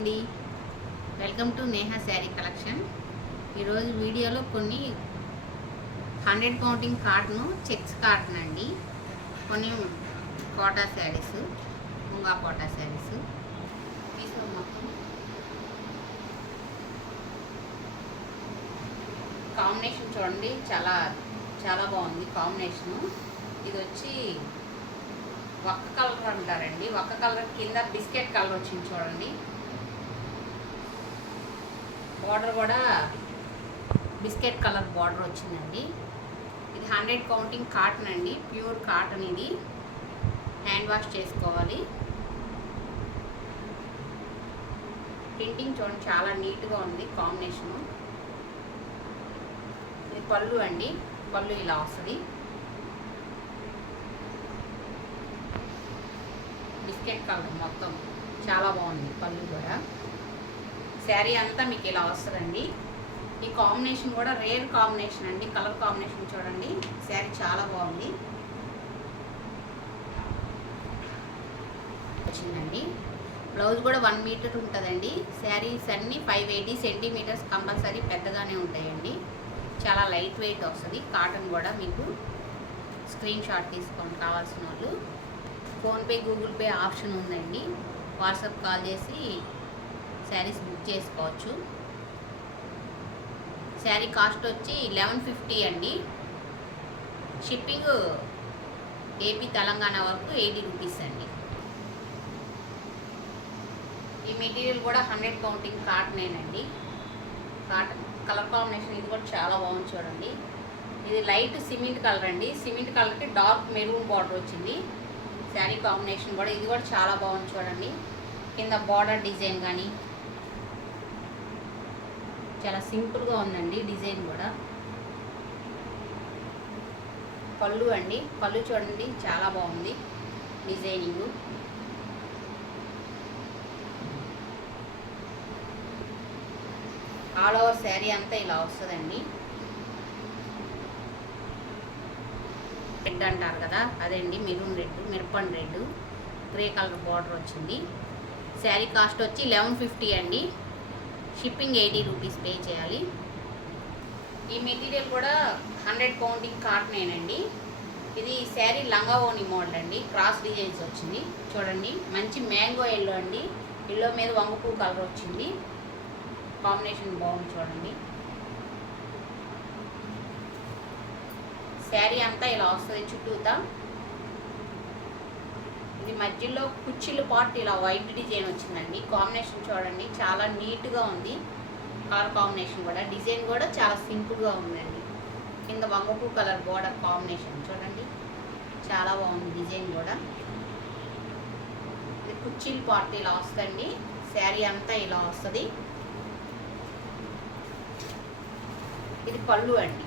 అండి, welcome to Neha sari collection. ఈరోజు వీడియోలో కొన్ని 100 కౌంటింగ్ కాటను చెక్స్ కాటన్ అండి, కొన్ని కోటా శారీస్, ముంగా కోటా శారీస్ మొత్తం కాంబినేషన్ చూడండి. చాలా చాలా బాగుంది కాంబినేషను. ఇది వచ్చి ఒక్క కలర్ అంటారండి. ఒక్క కలర్ కింద బిస్కెట్ కలర్ వచ్చింది చూడండి. బార్డర్ కూడా బిస్కెట్ కలర్ బార్డర్ వచ్చిందండి. ఇది 100 కౌంటింగ్ కాటన్ అండి, ప్యూర్ కాటన్. ఇది హ్యాండ్ వాష్ చేసుకోవాలి. ప్రింటింగ్ చూడండి, చాలా నీట్గా ఉంది కాంబినేషను. ఇది పళ్ళు అండి, పళ్ళు ఇలా వస్తుంది. బిస్కెట్ కలర్ మొత్తం చాలా బాగుంది పళ్ళు కూడా. శారీ అంతా మీకు ఇలా వస్తుందండి. ఈ కాంబినేషన్ కూడా రేర్ కాంబినేషన్ అండి. కలర్ కాంబినేషన్ చూడండి, శారీ చాలా బాగుంది వచ్చిందండి. బ్లౌజ్ కూడా 1 మీటర్ ఉంటుందండి. శారీస్ అన్నీ 580 సెంటీమీటర్స్ కంపల్సరీ పెద్దగానే ఉంటాయండి. చాలా లైట్ వెయిట్ వస్తుంది. కాటన్ కూడా మీకు స్క్రీన్ షాట్ తీసుకోండి కావాల్సిన వాళ్ళు. ఫోన్పే గూగుల్ పే ఆప్షన్ ఉందండి. వాట్సాప్ కాల్ చేసి శారీస్ బుక్ చేసుకోవచ్చు. శారీ కాస్ట్ వచ్చి 1150 అండి. షిప్పింగ్ ఏపీ తెలంగాణ వరకు 80 రూపీస్ అండి. ఈ మెటీరియల్ కూడా 100 కౌంటింగ్ కాటనేనండి. కాటన్ కలర్ కాంబినేషన్ ఇది కూడా చాలా బాగుంది చూడండి. ఇది లైట్ సిమెంట్ కలర్ అండి. సిమెంట్ కలర్కి డార్క్ మెరూన్ బార్డర్ వచ్చింది. శారీ కాంబినేషన్ కూడా ఇది కూడా చాలా బాగుంది చూడండి. కింద బార్డర్ డిజైన్ కానీ చాలా సింపుల్గా ఉందండి. డిజైన్ కూడా పళ్ళు అండి, పళ్ళు చూడండి చాలా బాగుంది డిజైనింగ్. ఆల్ ఓవర్ శారీ అంతా ఇలా వస్తుందండి. రెడ్ అంటారు కదా, అదండి మెరూన్ రెడ్, మిరపన్ రెడ్, గ్రే కలర్ బార్డర్ వచ్చింది. శారీ కాస్ట్ వచ్చి 1150 అండి. షిప్పింగ్ 80 రూపీస్ పే చేయాలి. ఈ మెటీరియల్ కూడా 100 కౌంటింగ్ కాటనేనండి. ఇది శారీ లంగా ఓని మోడల్ అండి. క్రాస్ డిజైన్స్ వచ్చింది చూడండి. మంచి మ్యాంగో ఎల్లో అండి. ఎల్లో మీద వంగపూ కలర్ వచ్చింది. కాంబినేషన్ బాగుంది చూడండి. శారీ అంతా ఇలా వస్తుంది చుట్టూతా. ఇది మధ్యలో కుర్చీల పార్ట్ ఇలా వైట్ డిజైన్ వచ్చిందండి. కాంబినేషన్ చూడండి చాలా నీట్గా ఉంది. కలర్ కాంబినేషన్ కూడా, డిజైన్ కూడా చాలా సింపుల్గా ఉందండి. కింద వంగపూ కలర్ బోర్డర్ కాంబినేషన్ చూడండి చాలా బాగుంది డిజైన్ కూడా. ఇది కుర్చీల పార్ట్ ఇలా వస్తుంది. శారీ అంతా ఇలా వస్తుంది. ఇది పళ్ళు అండి.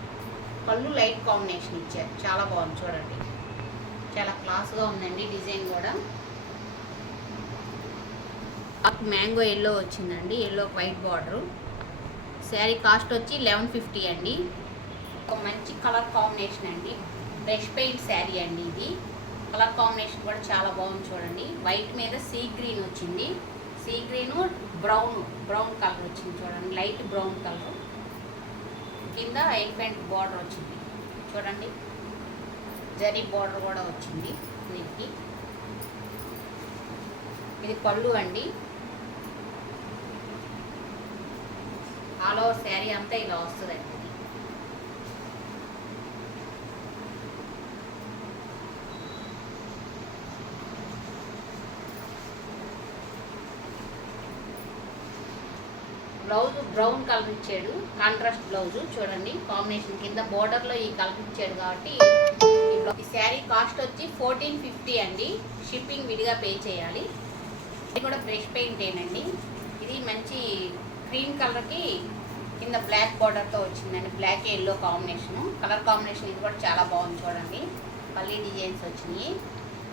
పళ్ళు లైట్ కాంబినేషన్ ఇచ్చారు, చాలా బాగుంది చూడండి. చాలా క్లాస్గా ఉందండి డిజైన్ కూడా. మ్యాంగో ఎల్లో వచ్చిందండి, yellow white border. Sari cost వచ్చి 1150 అండి. ఒక మంచి కలర్ కాంబినేషన్ అండి. బ్రష్ పెయింట్ శారీ అండి ఇది. కలర్ కాంబినేషన్ కూడా చాలా బాగుంది చూడండి. వైట్ మీద సీ గ్రీన్ వచ్చింది. సీ గ్రీను బ్రౌన్ కలర్ వచ్చింది చూడండి, లైట్ బ్రౌన్ కలర్. కింద ఎలిఫెంట్ బార్డర్ వచ్చింది చూడండి. జరీ బార్డర్ కూడా వచ్చింది దీనికి. ఇది పళ్ళు అండి. ఆల్ ఓవర్ శారీ అంతా ఇలా వస్తుందండి. బ్లౌజ్ బ్రౌన్ కలర్ ఇచ్చాడు, కాంట్రాస్ట్ బ్లౌజ్ చూడండి. కాంబినేషన్ కింద బోర్డర్లో ఈ కలర్ ఇచ్చాడు కాబట్టి ఈ శారీ కాస్ట్ వచ్చి 1450 అండి. షిప్పింగ్ విడిగా పే చేయాలి. ఇది కూడా బ్రష్ పెయింటేనండి. ఇది మంచి క్రీమ్ కలర్కి కింద బ్లాక్ బార్డర్తో వచ్చిందండి. Black yellow combination. Colour combination ఇది కూడా చాలా బాగుంది చూడండి. పల్లీ డిజైన్స్ వచ్చినాయి.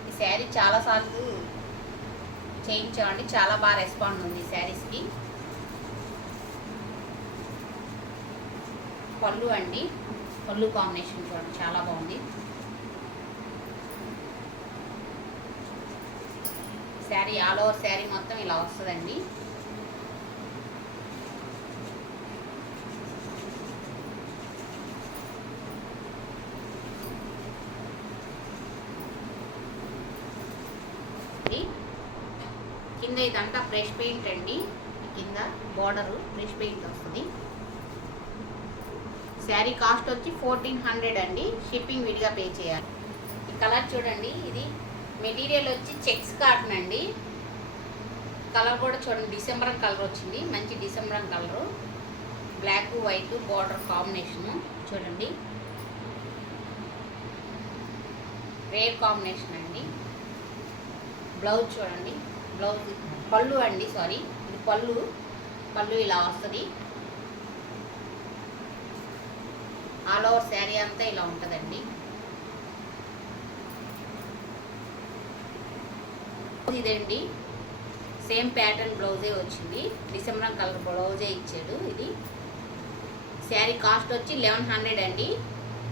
ఈ శారీ చాలాసార్లు చేయించామండి, చాలా బాగా రెస్పాండ్ ఉంది శారీస్కి. పళ్ళు అండి, పళ్ళు కాంబినేషన్ చూడండి చాలా బాగుంది. శారీ ఆల్ ఓవర్ శారీ మొత్తం ఇలా వస్తుందండి. మామూలుగా ఇదంతా ఫ్రెష్ పెయింట్ అండి. కింద బార్డరు ఫ్రెష్ పెయింట్ వస్తుంది. శారీ కాస్ట్ వచ్చి 1400 అండి. షిప్పింగ్ విడిగా పే చేయాలి. ఈ కలర్ చూడండి, ఇది మెటీరియల్ వచ్చి చెక్స్ కాటన్ అండి. కలర్ కూడా చూడండి, డిసెంబర్ కలర్ వచ్చింది. మంచి December colour, black white border combination చూడండి, రేర్ కాంబినేషన్ అండి. బ్లౌజ్ చూడండి, బ్లౌజ్ పళ్ళు అండి, సారీ ఇది పళ్ళు. పళ్ళు ఇలా వస్తుంది. ఆల్ ఓవర్ శారీ అంతా ఇలా ఉంటుందండి. ఇదండి సేమ్ ప్యాటర్న్ బ్లౌజే వచ్చింది. డిసెంబర్ కలర్ బ్లౌజే ఇచ్చాడు. ఇది శారీ కాస్ట్ వచ్చి 1100 అండి.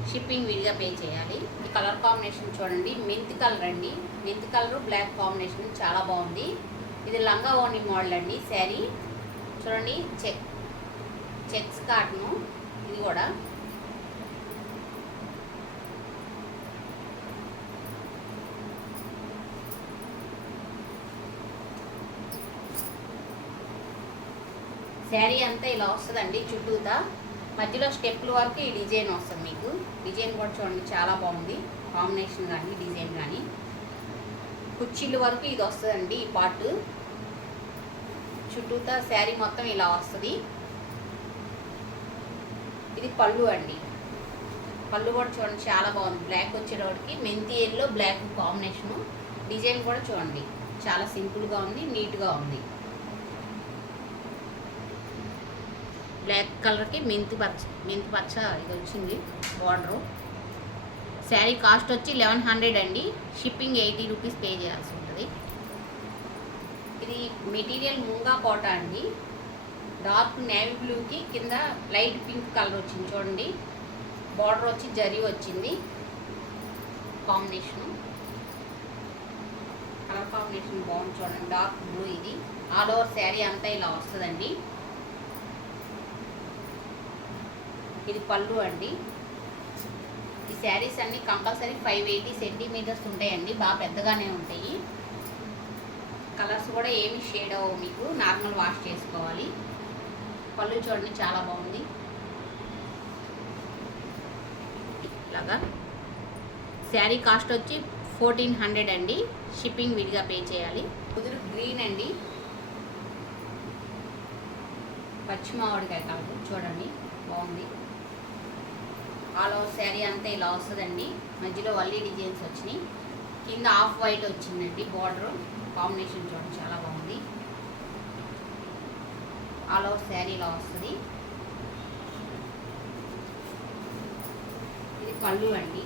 షిప్పింగ్ విడిగా పే చేయాలి. ఈ కలర్ కాంబినేషన్ చూడండి, మెంతి కలర్ అండి. మెంతి కలర్ బ్లాక్ కాంబినేషన్ చాలా బాగుంది. ఇది లంగా ఓణి మోడల్ అండి. శారీ చూడండి, చెక్స్ కాటను. ఇది కూడా శారీ అంతా ఇలా వస్తుందండి. చుట్టూతా మధ్యలో స్టెప్ల వరకు ఈ డిజైన్ వస్తుంది మీకు. డిజైన్ కూడా చూడండి చాలా బాగుంది. కాంబినేషన్ కానీ డిజైన్ కానీ కుర్చీల వరకు ఇది వస్తుందండి. ఈ పార్ట్ చుట్టూతా శారీ మొత్తం ఇలా వస్తుంది. ఇది పళ్ళు అండి. పళ్ళు కూడా చూడండి చాలా బాగుంది. బ్లాక్ వచ్చేటప్పటికి మెంతి ఎల్లో బ్లాక్ కాంబినేషను. డిజైన్ కూడా చూడండి చాలా సింపుల్గా ఉంది, నీట్గా ఉంది. బ్లాక్ కలర్కి మెంతి పచ్చ ఇది వచ్చింది బార్డరు. శారీ కాస్ట్ వచ్చి 1100 అండి. షిప్పింగ్ 80 రూపీస్ పే చేయాల్సి ఉంటుంది. ఇది మెటీరియల్ ముంగా కోట అండి. డార్క్ నేవీ బ్లూకి కింద లైట్ పింక్ కలర్ వచ్చింది చూడండి. బార్డర్ వచ్చి జరీ వచ్చింది. కాంబినేషను కలర్ కాంబినేషన్ బాగుంది చూడండి. డార్క్ బ్లూ ఇది. ఆల్ ఓవర్ శారీ అంతా ఇలా వస్తుందండి. ఇది పళ్ళు అండి. ఈ శారీస్ అన్నీ కంపల్సరీ 580 సెంటీమీటర్స్ ఉంటాయండి. బాగా పెద్దగానే ఉంటాయి. కలర్స్ కూడా ఏమి షేడ్ అవ్వవు మీకు. నార్మల్ వాష్ చేసుకోవాలి. పళ్ళు చూడండి చాలా బాగుంది. ఇలాగా శారీ కాస్ట్ వచ్చి 1400 అండి. షిప్పింగ్ విడిగా పే చేయాలి. కుదురు గ్రీన్ అండి. పచ్చిమామిడికాయ కలర్ చూడండి బాగుంది. ఆల్ ఓవర్ శారీ అంతా ఇలా వస్తుందండి. మధ్యలో వల్లీ డిజైన్స్ వచ్చినాయి. కింద ఆఫ్ వైట్ వచ్చిందండి బార్డర్. కాంబినేషన్ చూడండి చాలా బాగుంది. ఆల్ ఓవర్ శారీ ఇలా వస్తుంది. ఇది పళ్ళు అండి.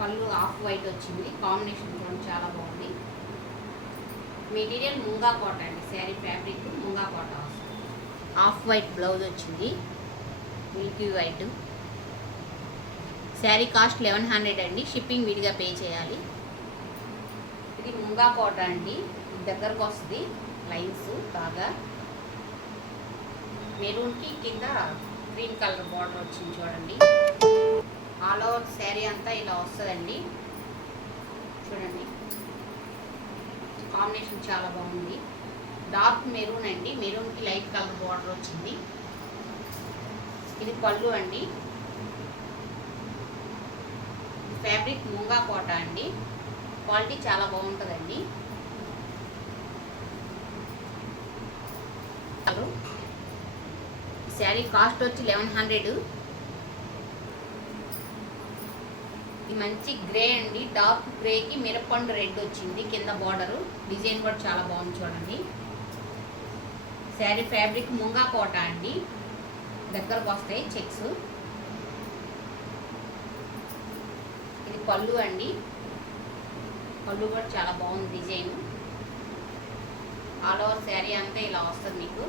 పళ్ళు ఆఫ్ వైట్ వచ్చింది. కాంబినేషన్ చూడండి చాలా బాగుంది. మెటీరియల్ ముంగా కోట అండి. శారీ ఫ్యాబ్రిక్ ముంగా కోట వస్తుంది. ఆఫ్ వైట్ బ్లౌజ్ వచ్చింది, మిల్కీ వైట్. శారీ కాస్ట్ 1100 అండి. షిప్పింగ్ విడిగా పే చేయాలి. ఇది ముంగా కోట అండి. దగ్గరకు వస్తుంది లైన్స్ బాగా. మెరూన్కి కింద గ్రీన్ కలర్ బార్డర్ వచ్చింది చూడండి. ఆల్ ఓవర్ శారీ అంతా ఇలా వస్తుందండి. చూడండి కాంబినేషన్ చాలా బాగుంది. డార్క్ మెరూన్ అండి. మెరూన్కి లైట్ కలర్ బార్డర్ వచ్చింది. ఇది పళ్ళు అండి. ఫ్యాబ్రిక్ ముంగా కోట అండి. క్వాలిటీ చాలా బాగుంటుందండి. శారీ కాస్ట్ వచ్చి 1100. ఇది మంచి గ్రే అండి. డార్క్ గ్రేకి మిరపండు రెడ్ వచ్చింది కింద బార్డరు. డిజైన్ కూడా చాలా బాగుంది చూడండి. శారీ ఫ్యాబ్రిక్ ముంగా కోట అండి. దగ్గరకు వస్తాయి చెక్స్. ఇది పళ్ళు అండి. పళ్ళు కూడా చాలా బాగుంది డిజైన్. ఆల్ ఓవర్ శారీ అంతా ఇలా వస్తుంది మీకు.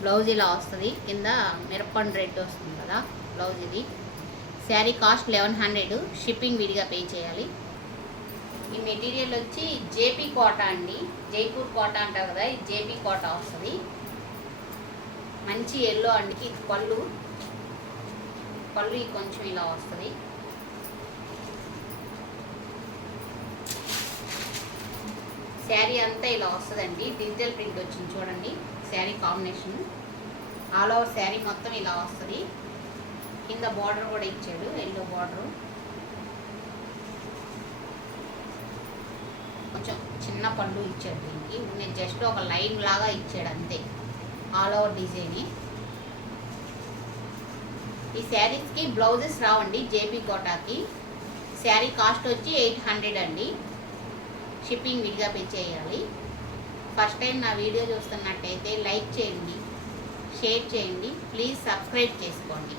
బ్లౌజ్ ఇలా వస్తుంది. కింద మిరపండు రెడ్ వస్తుంది కదా బ్లౌజ్. ఇది శారీ కాస్ట్ 1100. షిప్పింగ్ విడిగా పే చేయాలి. ఈ మెటీరియల్ వచ్చి జేపీ కోట అండి. జైపూర్ కోట అంటారు కదా, ఇది జేపీ కోట వస్తుంది. మంచి ఎల్లో అండి. ఇది పళ్ళు కొంచెం ఇలా వస్తుంది. శారీ అంతా ఇలా వస్తుందండి. డిజిటల్ ప్రింట్ వచ్చింది చూడండి. Sari combination all over sari మొత్తం ఇలా వస్తుంది. కింద బార్డర్ కూడా ఇచ్చాడు, ఎల్లో బార్డరు. కొంచెం చిన్న పళ్ళు ఇచ్చాడు దీనికి. నేను జస్ట్ ఒక లైన్ లాగా ఇచ్చాడు అంతే, ఆల్ ఓవర్ డిజైన్. ఈ శారీస్కి బ్లౌజెస్ రావండి జేపీ కోటాకి. శారీ కాస్ట్ వచ్చి 800 అండి. షిప్పింగ్ విడిగా పే చేయాలి. ఫస్ట్ టైం నా వీడియో చూస్తున్నట్టయితే లైక్ చేయండి, షేర్ చేయండి, ప్లీజ్ సబ్స్క్రైబ్ చేసుకోండి.